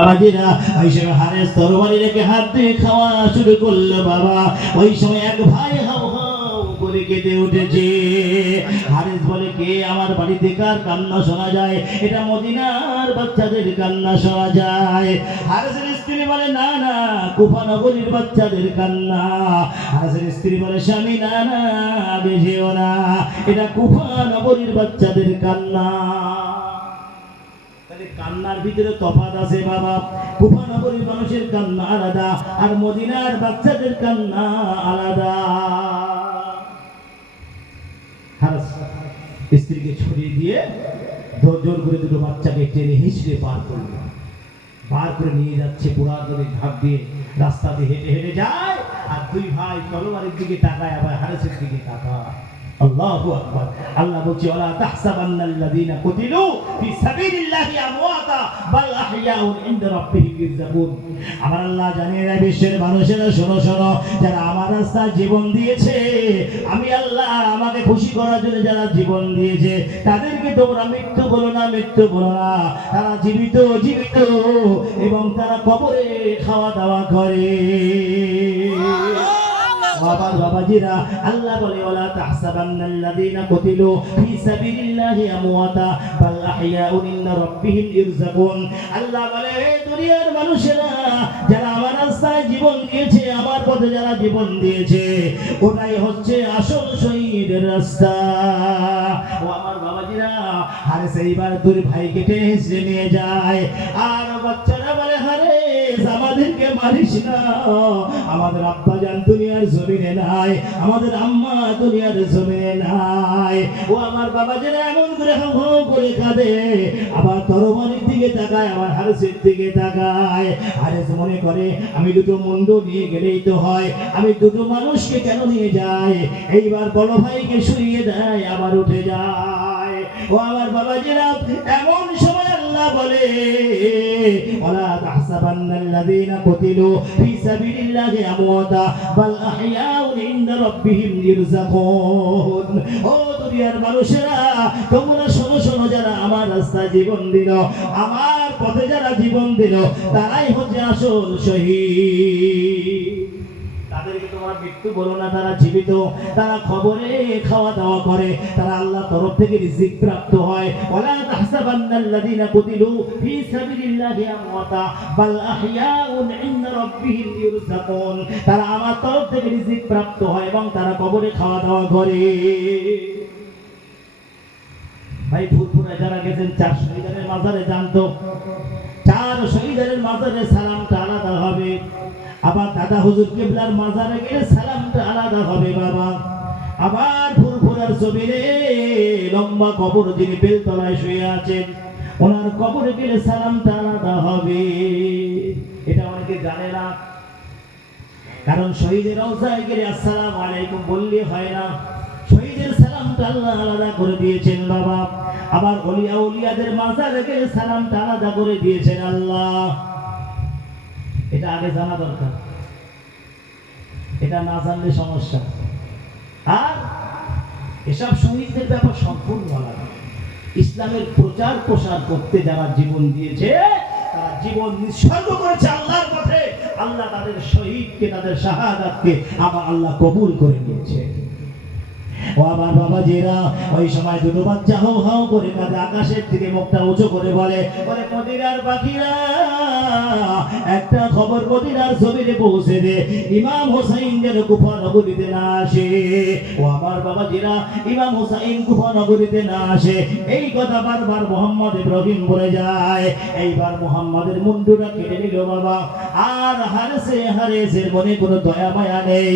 বাবাজিরা ওই সময় হারেস তরবারি রেখে হাত দিয়ে খাওয়া শুরু করলো বাবা। ওই সময় এক ভাই হাউ হাউ করে কেঁদে উঠেছে। হারেস বলে, কে আমার বাড়িতে কার কান্না শোনা যায়? এটা মদিনার বাচ্চাদের কান্না শোনা যায়। হারেসের স্ত্রী বলে, না না, কুফা নগরীর বাচ্চাদের কান্না। হারেসের স্ত্রী বলে, স্বামী না না, আগে যেও না, এটা কুফা নগরীর বাচ্চাদের কান্না। কান্নার ভিতরে তফাৎ আছে বাবা। কুফা নগরীর মানুষের কান্না আলাদা, আর মদিনার বাচ্চাদের কান্না আলাদা। স্ত্রীকে ছড়িয়ে দিয়ে জোর করে দুটো বাচ্চাকে টেনে হিঁচড়ে পার করলো। পার করে নিয়ে যাচ্ছে পুরাতনের ঘাট দিয়ে, রাস্তা দিয়ে হেঁটে হেঁটে যায়। আর দুই ভাই তলোয়ারের দিকে তাকায়, আবার হারেসের দিকে তাকায়। আল্লাহু আকবার। আল্লাহ বলছে, ওয়ালা তাহসাবান্নাল্লাযীনা কুতিলু ফি সাবিলিল্লাহি আমওয়াতা বাল আহইয়াউন ইনদা রাব্বিহিম ইরযাকুন। আমার আল্লাহ জানিয়ে দেয়, বিশ্বের মানুষেরা শোনো শোনো, যারা আমার রাস্তায় জীবন দিয়েছে, আমি আল্লাহ আমাকে খুশি করার জন্য যারা জীবন দিয়েছে, তাদেরকে তোমরা মৃত্যু বলো না, মৃত্যু বলো না। তারা জীবিত জীবিত, এবং তারা কবরে খাওয়া দাওয়া করে। বাবার বাবাজিরা, আল্লাহ বলে, ওয়ালা তাহসাবান্নাল্লাযীনা কুতিলু ফি সাবিলিল্লাহি আমওয়াতা বাল আহইয়াউন ইনদা রাব্বিহিম ইরযাকুন। আল্লাহ বলে, দুনিয়ার মানুষেরা যারা আমার রাস্তায় জীবন দিয়েছে, আমার পথে যারা জীবন দিয়েছে, ওটাই হচ্ছে আসল শহীদের রাস্তা। ও আমার বাবাজিরা, হারেস এইবার দুই ভাইকে টেনে হিঁচড়ে নিয়ে যায়। আর বাচ্চারা বলে, হারেস আমাদেরকে মারিস না, আমাদের আব্বা জান দুনিয়ার জমিনে নাই, আমাদের আম্মা দুনিয়ার জমিনে নাই। ও আমার বাবাজিরা এমন করে হাউ হাউ করে কাঁদে, আবার তরবারির দিকে তাকায়, আবার হারেসের দিকে তাকায়। হারেস মনে করে, আমি দুটো মুন্ড নিয়ে গেলেই তো হয়, আমি দুটো মানুষকে কেন নিয়ে যাই? এইবার বড় ভাইকে শুইয়ে দেয়, আবার উঠে যায়। ও আমার বাবাজিরা, এমন সময় আল্লাহ বলে, ওয়ালা তাহসাবান্নাল্লাযীনা কুতিলু ফি সাবিলিল্লাহি আমওয়াতা বাল আহইয়াউন ইনদা রাব্বিহিম ইরযাকুন। ও দুনিয়ার মানুষেরা, তোমরা শোনো শোনো, যারা আমার রাস্তায় জীবন দিল, আমার পথে যারা জীবন দিল, তারাই হচ্ছে আসল শহীদ। তাদেরকে তোমরা মৃত্যু বলো না, তারা জীবিত, তারা খবরে খাওয়া দাওয়া করে, তারা আল্লাহর তরফ থেকে রিজিক প্রাপ্ত হয়। ওয়ালা তাহসাবান্নাল্লাযীনা কুতিলু ফি সাবিলিল্লাহি আমওয়াতা বাল আহইয়াউন ইনদা রাব্বিহিম ইরযাকুন। তারা আমার তরফ থেকে রিজিক প্রাপ্ত হয় এবং তারা কবরে খাওয়া দাওয়া করে। ভাই, ফুরফুরা যারা গেছেন, 4 শহীদের মাজারে জানতো, 4 শহীদের মাজারে সালামটা আলাদা হবে। আবার দাদা হুজুর কিবলার মাজারে গেলে সালামটা আলাদা হবে বাবা। আবার ফুরফুরার জমিনে লম্বা কবর, যিনি বেলতলায় শুয়ে আছেন, ওনার কবরে গেলে সালামটা আলাদা হবে। এটা অনেকে জানে না, কারণ শহীদের রওজায় গেলে আসসালামু আলাইকুম বললে হয় না, শহীদের সালামটা আল্লাহ আলাদা করে দিয়েছেন বাবা। আবার ওলিয়া উলিয়াদের মাজারে গেলে সালামটা আলাদা করে দিয়েছেন আল্লাহ। এটা আগে জানা দরকার, এটা না জানলে সমস্যা। আর এসব শহীদদের ব্যাপার সম্পূর্ণ আলাদা। ইসলামের প্রচার প্রসার করতে যারা জীবন দিয়েছে, তারা জীবন নিঃসর্গ করেছে আল্লাহর পথে, আল্লাহ তাদের শহীদকে, তাদের শাহাদাতকে আবার আল্লাহ কবুল করে নিয়েছে। ও আমার বাবাজিরা, ওই সময় দুটো বাচ্চা হাউ হাউ করে কাঁদে, আকাশের দিকে মুখটা উঁচু করে বলে, মদিনার পাখিরা, একটা খবর মদিনার জমিনে পৌঁছে দে, ইমাম হোসাইন যেন কুফা নগরীতে না আসে। ও আমার বাবাজিরা, ইমাম হোসাইন কুফা নগরীতে না আসে, এই কথা বারবার মোহাম্মদ ইব্রাহিম বলে যায়। এইবার মোহাম্মদের মুন্ডুটা কেটে নিল বাবা। আর হারেসের মনে কোনো দয়া মায়া নেই।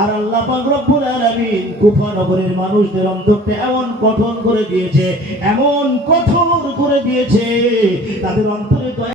আর আল্লাহ পাক রব্বুল আলামিন কুফা নগরের মানুষদের অন্তরটা এমন কঠোর করে দিয়েছে, এমন কঠোর করে দিয়েছে, তাদের অন্তর